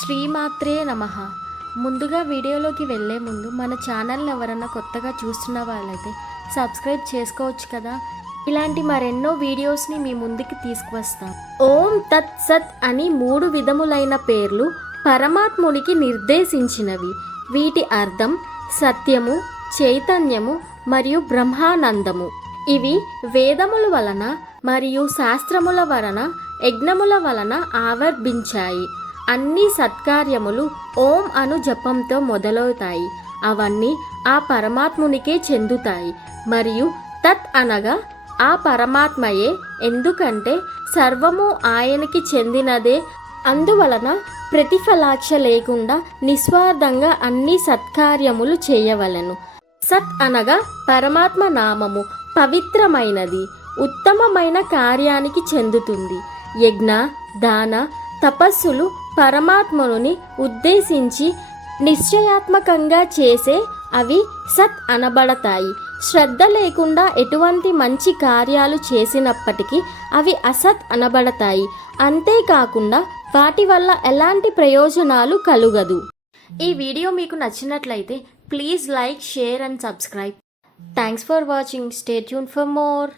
శ్రీమాత్రే నమః. ముందుగా వీడియోలోకి వెళ్ళే ముందు మన ఛానల్ని ఎవరన్నా కొత్తగా చూస్తున్న వాళ్ళైతే సబ్స్క్రైబ్ చేసుకోవచ్చు కదా. ఇలాంటి మరెన్నో వీడియోస్ని మీ ముందుకి తీసుకువస్తాం. ఓం తత్ సత్ అని 3 విధములైన పేర్లు పరమాత్మునికి నిర్దేశించినవి. వీటి అర్థం సత్యము, చైతన్యము మరియు బ్రహ్మానందము. ఇవి వేదముల వలన మరియు శాస్త్రముల వలన యజ్ఞముల వలన ఆవిర్భించాయి. అన్ని సత్కార్యములు ఓం అను జపంతో మొదలవుతాయి. అవన్నీ ఆ పరమాత్మునికే చెందుతాయి మరియు తత్ అనగా ఆ పరమాత్మయే. ఎందుకంటే సర్వము ఆయనకి చెందినదే. అందువలన ప్రతిఫలాక్ష లేకుండా నిస్వార్థంగా అన్ని సత్కార్యములు చేయవలెను. సత్ అనగా పరమాత్మ నామము పవిత్రమైనది, ఉత్తమమైన కార్యానికి చెందుతుంది. యజ్ఞ, దాన, తపస్సులు పరమాత్మను ఉద్దేశించి నిశ్చయాత్మకంగా చేసే అవి సత్ అనబడతాయి. శ్రద్ధ లేకుండా ఎటువంటి మంచి కార్యాలు చేసినప్పటికీ అవి అసత్ అనబడతాయి. అంతేకాకుండా వాటి వల్ల ఎలాంటి ప్రయోజనాలు కలుగదు. ఈ వీడియో మీకు నచ్చినట్లయితే please like, share and subscribe. Thanks for watching. Stay tune for more.